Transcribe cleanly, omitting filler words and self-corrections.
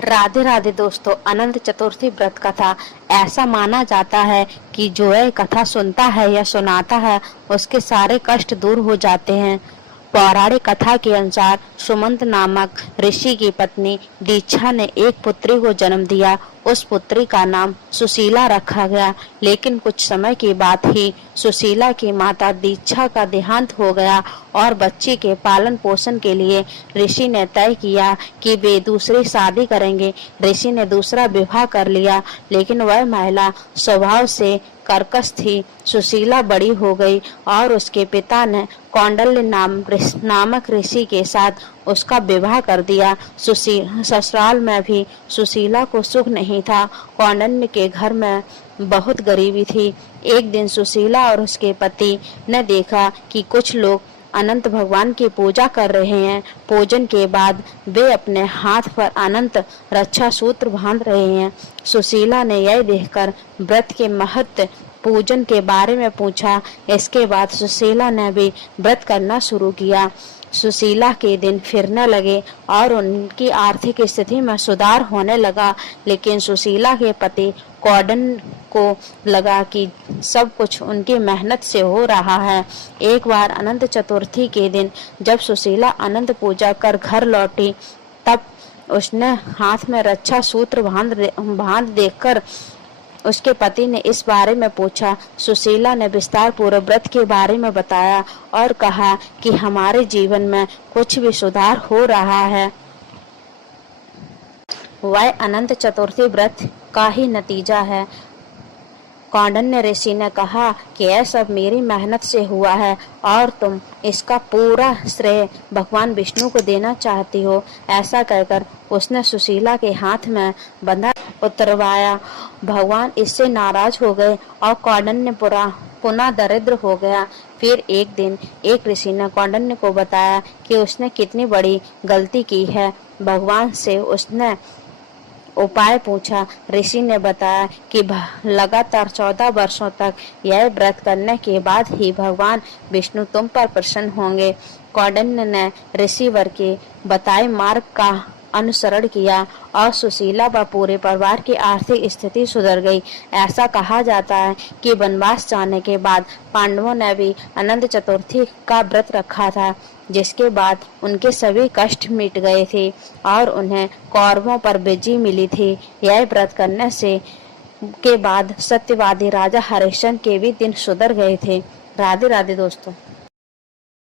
राधे राधे दोस्तों, अनंत चतुर्थी व्रत कथा। ऐसा माना जाता है कि जो यह कथा सुनता है या सुनाता है उसके सारे कष्ट दूर हो जाते हैं। पौराणिक कथा के अनुसार सुमंत नामक ऋषि की पत्नी दीक्षा ने एक पुत्री को जन्म दिया। उस पुत्री का नाम सुशीला रखा गया, लेकिन कुछ समय के बाद ही सुशीला की माता दीक्षा का देहांत हो गया और बच्ची के पालन पोषण के लिए ऋषि ने तय किया कि वे दूसरी शादी करेंगे। ऋषि ने दूसरा विवाह कर लिया, लेकिन वह महिला स्वभाव से कर्कश थी। सुशीला बड़ी हो गई और उसके पिता ने कौंडल्य नामक ऋषि के साथ उसका विवाह कर दिया। ससुराल में भी सुशीला को सुख नहीं था। कौंडल्य के घर में बहुत गरीबी थी। एक दिन सुशीला और उसके पति ने देखा कि कुछ लोग अनंत भगवान की पूजा कर रहे हैं। पूजन के बाद वे अपने हाथ पर अनंत रक्षा सूत्र बांध रहे हैं। सुशीला ने यह देखकर व्रत के महत्व पूजन के बारे में पूछा। इसके बाद सुशीला ने भी व्रत करना शुरू किया। सुशीला के दिन फिरने लगे और उनकी आर्थिक स्थिति में सुधार होने लगा, लेकिन सुशीला के पति कौंडल्य को लगा कि सब कुछ उनकी मेहनत से हो रहा है। एक बार अनंत चतुर्थी के दिन जब सुशीला अनंत पूजा कर घर लौटी, तब उसने हाथ में रक्षा सूत्र बांध देखकर उसके पति ने इस बारे में पूछा। सुशीला ने विस्तार पूर्वक व्रत के बारे में बताया और कहा कि हमारे जीवन में कुछ भी सुधार हो रहा है। वह अनंत चतुर्थी व्रत का ही नतीजा है। कौंडल्य ऋषि ने कहा कि यह सब मेरी मेहनत से हुआ है और तुम इसका पूरा श्रेय भगवान विष्णु को देना चाहती हो। ऐसा कहकर उसने सुशीला के हाथ में बंधा उतरवाया। भगवान इससे नाराज हो गए और कौंडल्य पुनः दरिद्र हो गया। फिर एक दिन एक ऋषि ने कौंडल्य को बताया कि उसने कितनी बड़ी गलती की है। भगवान से उसने उपाय पूछा। ऋषि ने बताया कि लगातार 14 वर्षों तक यह व्रत करने के बाद ही भगवान विष्णु तुम पर प्रसन्न होंगे। कौंडल्य ने ऋषिवर के बताए मार्ग का अनुसरण किया और सुशीला व पूरे परिवार की आर्थिक स्थिति सुधर गई। ऐसा कहा जाता है कि वनवास जाने के बाद पांडवों ने भी अनंत चतुर्थी का व्रत रखा था, जिसके बाद उनके सभी कष्ट मिट गए थे और उन्हें कौरवों पर विजय मिली थी। यह व्रत करने से के बाद सत्यवादी राजा हरिश्चंद्र के भी दिन सुधर गए थे। राधे राधे दोस्तों।